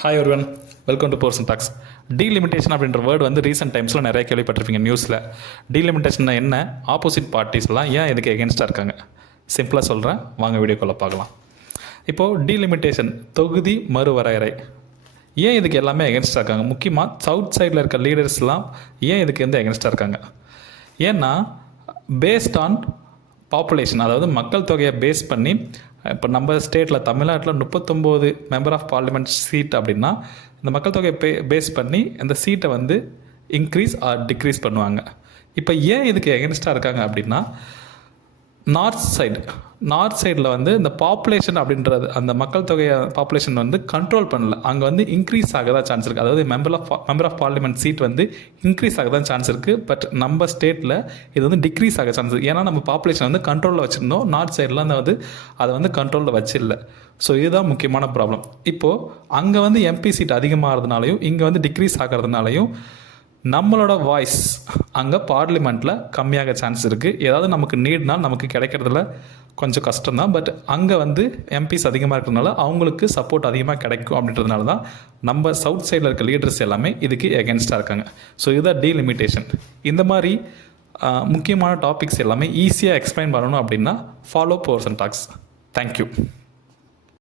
Hi ஒருவன், welcome to போர்சன் tax. Delimitation அப்படின்ற word வந்து ரீசெண்ட் டைம்ஸில் நிறைய கேள்விப்பட்டிருப்பீங்க நியூஸில். டீலிமிட்டேஷன் என்ன, ஆப்போசிட் பார்ட்டிஸ்லாம் ஏன் இதுக்கு எகென்ஸ்டாக இருக்காங்க? சிம்பிளாக சொல்கிறேன், வாங்க வீடியோக்குள்ளே பார்க்கலாம். இப்போது டீலிமிட்டேஷன், தொகுதி மறுவரையறை, ஏன் இதுக்கு எல்லாமே எகென்ஸ்டாக இருக்காங்க? முக்கியமாக சவுத் சைடில் இருக்க லீடர்ஸ்லாம் ஏன் இதுக்கு வந்து எகென்ஸ்டாக இருக்காங்க? ஏன்னா பேஸ்ட் ஆன் பாப்புலேஷன், அதாவது மக்கள் தொகையை பேஸ் பண்ணி, இப்போ நம்ம ஸ்டேட்டில் தமிழ்நாட்டில் 39 மெம்பர் ஆஃப் பார்லிமெண்ட் சீட் அப்படின்னா, இந்த மக்கள் தொகையை பேஸ் பண்ணி இந்த சீட்டை வந்து இன்க்ரீஸ் ஆர் டிக்ரீஸ் பண்ணுவாங்க. இப்போ ஏன் இதுக்கு எகென்ஸ்டாக இருக்காங்க அப்படின்னா, நார்த் சைடில் வந்து இந்த பாப்புலேஷன் அப்படின்றது, அந்த மக்கள் தொகையை பாப்புலேஷன் வந்து கண்ட்ரோல் பண்ணல. அங்கே வந்து இன்க்ரீஸ் ஆக தான் சான்ஸ் இருக்குது. அதாவது மெம்பர் ஆஃப் பார்லிமெண்ட் சீட் வந்து இன்க்ரீஸ் ஆக தான் சான்ஸ் இருக்குது. பட் நம்ம ஸ்டேட்டில் இது வந்து டிக்ரீஸ் ஆக சான்ஸ் இருக்குது. ஏன்னா நம்ம பாப்புலேஷன் வந்து கண்ட்ரோலில் வச்சுருந்தோம், நார்த் சைடில் வந்து அதை வந்து கண்ட்ரோலில் வச்சில்ல. ஸோ இதுதான் முக்கியமான ப்ராப்ளம். இப்போது அங்கே வந்து எம்பி சீட் அதிகமாகிறதுனாலையும் இங்கே வந்து டிக்ரீஸ் ஆகிறதுனாலையும் நம்மளோட வாய்ஸ் அங்கே பார்லிமெண்ட்டில் கம்மியாக சான்ஸ் இருக்குது. ஏதாவது நமக்கு நீட்னால் நமக்கு கிடைக்கிறதுல கொஞ்சம் கஷ்டம்தான். பட் அங்கே வந்து எம்பிஸ் அதிகமாக இருக்கிறதுனால அவங்களுக்கு சப்போர்ட் அதிகமாக கிடைக்கும். அப்படின்றதுனால தான் நம்ம சவுத் சைடில் இருக்க லீடர்ஸ் எல்லாமே இதுக்கு எகென்ஸ்டாக இருக்காங்க. ஸோ இதுதான் டீலிமிட்டேஷன். இந்த மாதிரி முக்கியமான டாபிக்ஸ் எல்லாமே ஈஸியாக எக்ஸ்பிளைன் பண்ணணும் அப்படின்னா ஃபாலோ போர்சன் டாக்ஸ். தேங்க்யூ.